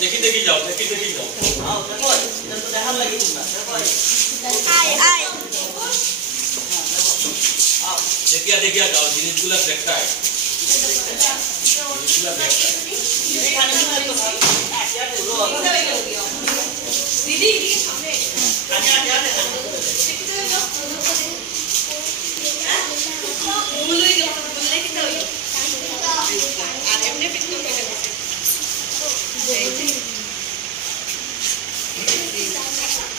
দেখি দেখি যাও দেখি দেখি যাও দেখার লাগি তোমরা দেখিয়া দেখিয়া যাও জিনিসগুলা দেখায় জিনিসগুলা দেখায় দিদি সামনে আচ্ছা আচ্ছা মুলই গেল বলে কি তো আর এমনি পিছনে করে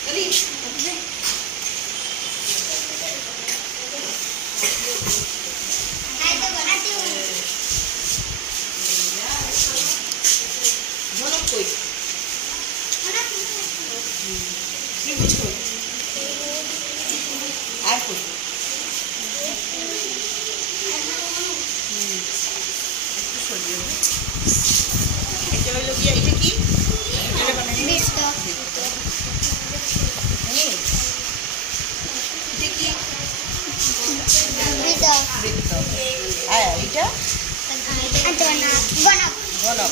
গলি হাই তো বানাতে হবে মনে কই ত্রিভুজ কই আর কই এটা হলো কি এটা কি এটা বানাই বৃত্ত এটা কি বৃত্ত বৃত্ত আর এটা গণক গণক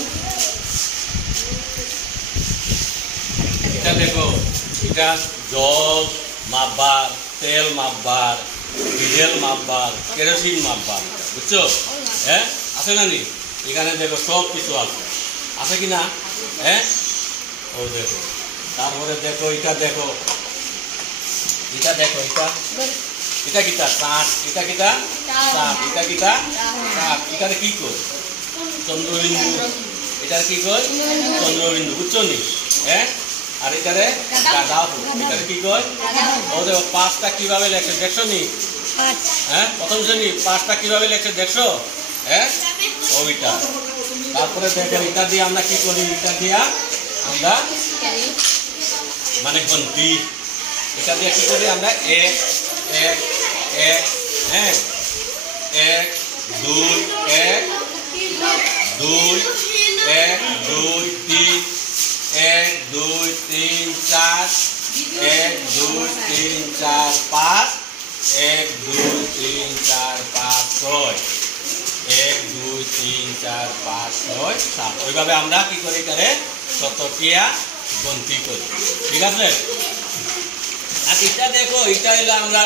এটা দেখো এটা জল মাপবার তেল মাপবার ডিজেল মাপবার কেরোসিন মাপবার বুঝছো হ্যাঁ আছে না নি এখানে দেখো সব কিছু আছে আছে কি না হ্যাঁ ও দেখো তারপরে দেখো এটা দেখো এটা দেখো এটা কিটা কাঠ এটা কিটা কাঠ এটা কিটা কাঠ এটারে কি কই চন্দ্রবিন্দু এটার কি কই চন্দ্রবিন্দু বুঝছো নি হ্যাঁ আর এটারে গাধা এটারে কি কয় ও দেখো পাঁচটা কিভাবে লেখে দেখছো নি হ্যাঁ প্রথম শ্রেণী পাঁচটা কিভাবে লেখে দেখছো হ্যাঁ ওইটা তারপরে দেখো এটা দিয়ে আমরা কি করি এটা দিয়া আমরা মানে গন্তি এটা দিয়ে কি করি আমরা এক এক এক হ্যাঁ এক দুই এক দুই এক দুই তিন এক দুই তিন চার এক দুই তিন চার পাঁচ এক দুই তিন চার পাঁচ ছয় এক দুই তিন চার পাঁচ ছয় সাত ওইভাবে আমরা কি করি এখানে শতকিয়া গন্তি করি ঠিক আছে আর এটা দেখো এটা হলো আমরা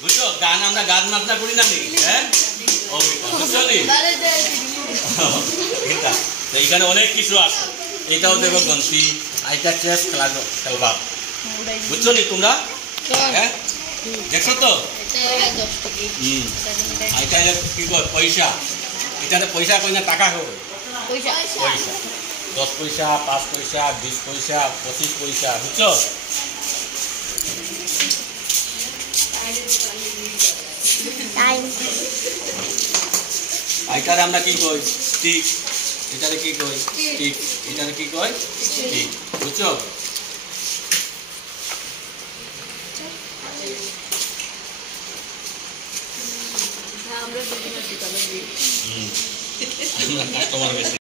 বুঝছো গান আমরা গান নাচনা করি না নাকি হ্যাঁ বুঝছো নি এটা এইখানে অনেক কিছু আছে এটাও দেখো গন্তি আইটা চেস খেলবা বুঝছো নি তোমরা হ্যাঁ দেখছো তো এটা কি কয় পয়সা এটাতে পয়সা কই না টাকা হবে পয়সা 10 পয়সা 5 পয়সা 20 পয়সা 25 পয়সা বুঝছো আইটারে আমরা কি কই ঠিক এটারে কি কই ঠিক এটারে কি কই ঠিক বুঝছো আমরা কাস্টমার বেশি